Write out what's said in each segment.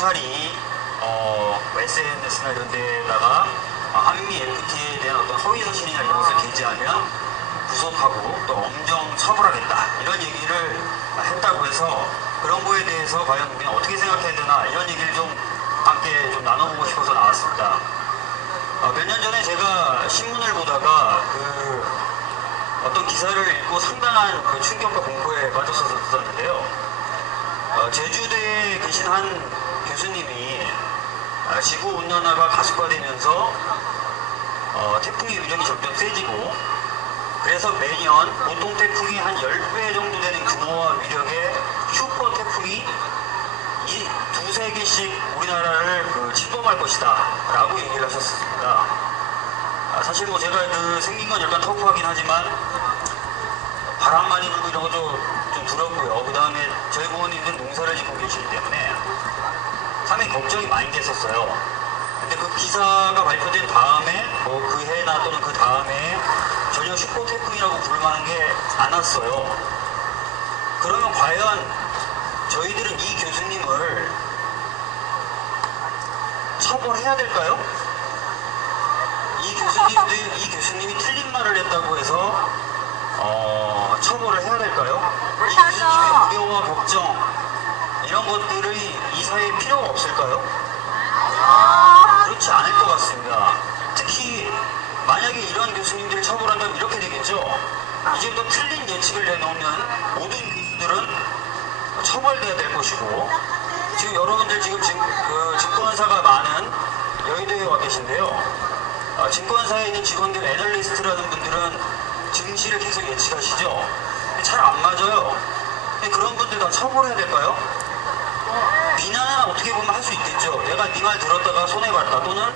검찰이 SNS나 이런 데다가 한미 FTA에 대한 어떤 허위 사실이나 이런 것을 게재하면 구속하고 또 엄정 처벌하겠다 이런 얘기를 했다고 해서 그런 거에 대해서 과연 우리는 어떻게 생각해야 되나 이런 얘기를 좀 함께 좀 나눠보고 싶어서 나왔습니다. 몇 년 전에 제가 신문을 보다가 어떤 기사를 읽고 상당한 충격과 공포에 빠졌었는데요. 제주도에 계신 한 교수님이 지구온난화가 가속화되면서 태풍의 위력이 점점 세지고 그래서 매년 보통 태풍이 한 10배 정도 되는 규모와 위력의 슈퍼 태풍이 두세 개씩 우리나라를 침범할 것이다 라고 얘기를 하셨습니다. 사실 뭐 제가 생긴 건 약간 터프하긴 하지만 바람 많이 불고 이런 것도 좀 두렵고요. 그 다음에 저희 부모님들은 농사를 짓고 계시기 때문에 상당히 걱정이 많이 됐었어요. 근데 그 기사가 발표된 다음에 그 해나 또는 그 다음에 전혀 슈퍼 태풍이라고 부를만한 게 안 왔어요. 그러면 과연 저희들은 이 교수님을 처벌해야 될까요? 이 교수님이 틀린 말을 했다고 해서 처벌을 해야 될까요? 이 교수님의 우려와 걱정 이런 것들이 이 사회에 필요가 없을까요? 그렇지 않을 것 같습니다. 특히 만약에 이런 교수님들을 처벌한다면 이렇게 되겠죠. 이제부터 틀린 예측을 내놓는 모든 교수들은 처벌돼야 될 것이고 지금 여러분들 지금 증권사가 많은 여의도에 와 계신데요. 증권사에 있는 직원들 애널리스트라는 분들은 증시를 계속 예측하시죠. 잘 안 맞아요. 근데 그런 분들 다 처벌해야 될까요? 비난은 어떻게 보면 할 수 있겠죠. 내가 네 말 들었다가 손해봤다 또는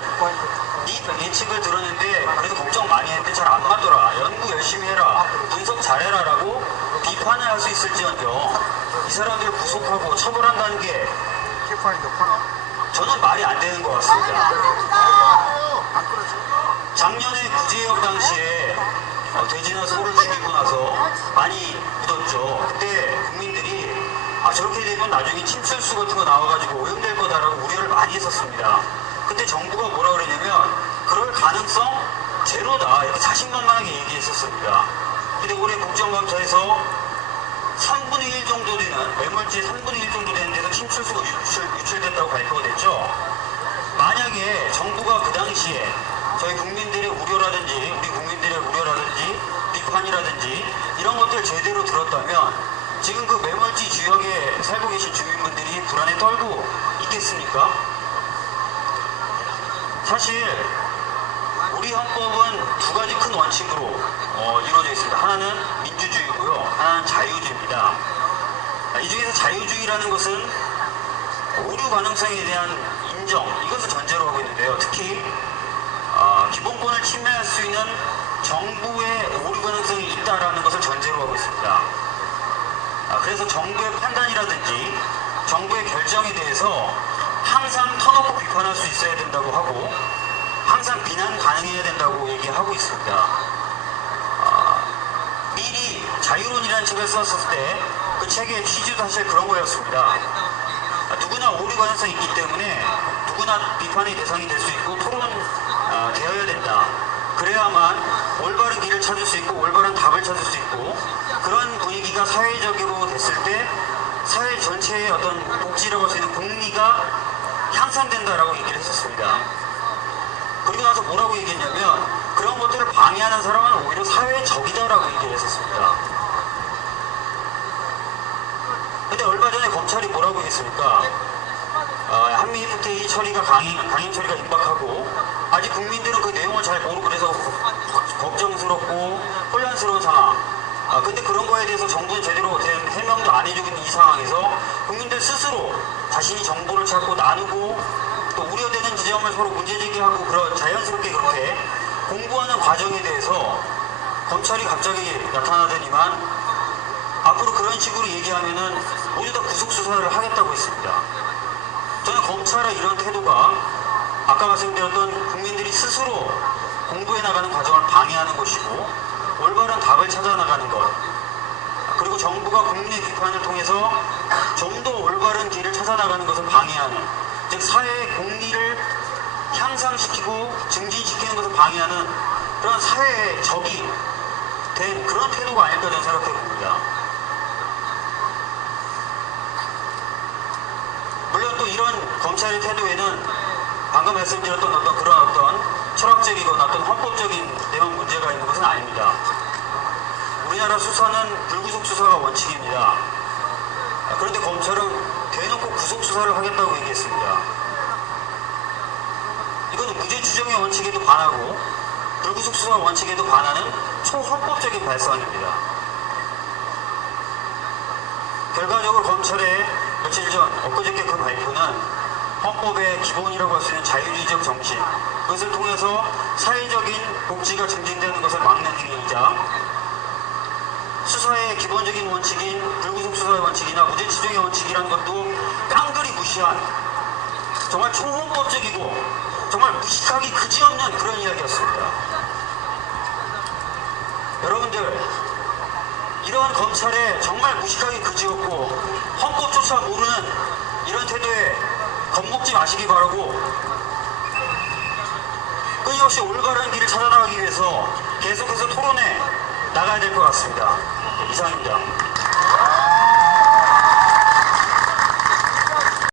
네 예측을 들었는데 그래도 걱정 많이 했는데 잘 안 맞더라. 연구 열심히 해라. 분석 잘해라 라고 비판을 할 수 있을지언정 이 사람들을 구속하고 처벌한다는 게 저는 말이 안 되는 것 같습니다. 작년에 구제역 당시에 돼지나 소를 죽이고 나서 많이 묻었죠. 그때 국민들이 저렇게 되면 나중에 침철수 같은 거 나와가지고 오염될 거다라고 우려를 많이 했었습니다. 그때 정부가 뭐라 그러냐면 그럴 가능성 제로다 이렇게 자신만만하게 얘기했었습니다. 근데 올해 국정감사에서 3분의 1 정도 되는 매몰지의 3분의 1 정도 되는 데서 침철수가 유출됐다고 발표가 됐죠. 만약에 정부가 그 당시에 저희 국민들의 우려라든지 우리 국민들의 우려라든지 비판이라든지 이런 것들 제대로 들었다면 지금 그 매몰지 지역에 살고 계신 주민분들이 불안에 떨고 있겠습니까? 사실 우리 헌법은 두 가지 큰 원칙으로 이루어져 있습니다. 하나는 민주주의고요. 하나는 자유주의입니다. 이 중에서 자유주의라는 것은 오류 가능성에 대한 인정, 이것을 전제로 하고 있는데요. 특히 기본권을 침해할 수 있는 정부의 오류 가능성이 있다라는 것을 전제로 하고 있습니다. 그래서 정부의 판단이라든지 정부의 결정에 대해서 항상 터놓고 비판할 수 있어야 된다고 하고 항상 비난 가능해야 된다고 얘기하고 있습니다. 미리 자유론이라는 책을 썼을 때 그 책의 취지도 사실 그런 거였습니다. 누구나 오류 가능성이 있기 때문에 누구나 비판의 대상이 될 수 있고 토론되어야 된다. 그래야만 올바른 길을 찾을 수 있고 올바른 답을 찾을 수 있고 그런 분위기가 사회적으로 됐을 때 사회 전체의 어떤 복지라고 할 수 있는 공리가 향상된다라고 얘기를 했었습니다. 그리고 나서 뭐라고 얘기했냐면 그런 것들을 방해하는 사람은 오히려 사회의 적이다라고 얘기를 했었습니다. 근데 얼마 전에 검찰이 뭐라고 했습니까? 한미 FTA 처리가 강행 처리가 임박하고 아직 국민들은 그 내용을 잘 모르고 그래서 걱정스럽고 혼란스러운 상황. 근데 그런 거에 대해서 정부는 제대로 된 해명도 안 해주고 있는 이 상황에서 국민들 스스로 자신이 정보를 찾고 나누고 또 우려되는 지점을 서로 문제제기하고 그런 자연스럽게 그렇게 공부하는 과정에 대해서 검찰이 갑자기 나타나더니만 앞으로 그런 식으로 얘기하면은 모두 다 구속수사를 하겠다고 했습니다. 저는 검찰의 이런 태도가 아까 말씀드렸던 국민들이 스스로 공부해 나가는 과정을 방해하는 것이고 올바른 답을 찾아 나가는 것 그리고 정부가 국민의 비판을 통해서 좀 더 올바른 길을 찾아 나가는 것을 방해하는 무시시키고 증진시키는 것을 방해하는 그런 사회의 적이 된 그런 태도가 아닐까 저는 생각해 봅니다. 물론 또 이런 검찰의 태도에는 방금 말씀드렸던 그런 철학적이거나 어떤 헌법적인 내용 문제가 있는 것은 아닙니다. 우리나라 수사는 불구속 수사가 원칙입니다. 그런데 검찰은 대놓고 구속 수사를 하겠다고 얘기했습니다. 이것은 무죄 추정의 원칙에도 반하고 불구속 수사 원칙에도 반하는 초헌법적인 발상입니다. 결과적으로 검찰의 며칠 전 엊그저께 그 발표는 헌법의 기본이라고 할 수 있는 자유주의적 정신, 그것을 통해서 사회적인 복지가 증진되는 것을 막는 행위이자 수사의 기본적인 원칙인 불구속 수사의 원칙이나 무죄 추정의 원칙이라는 것도 깡그리 무시한 정말 초헌법적이고 정말 무식하기 그지없는 그런 이야기였습니다. 여러분들, 이러한 검찰의 정말 무식하기 그지없고 헌법조차 모르는 이런 태도에 겁먹지 마시기 바라고, 끊임없이 올바른 길을 찾아나가기 위해서 계속해서 토론해 나가야 될 것 같습니다. 이상입니다.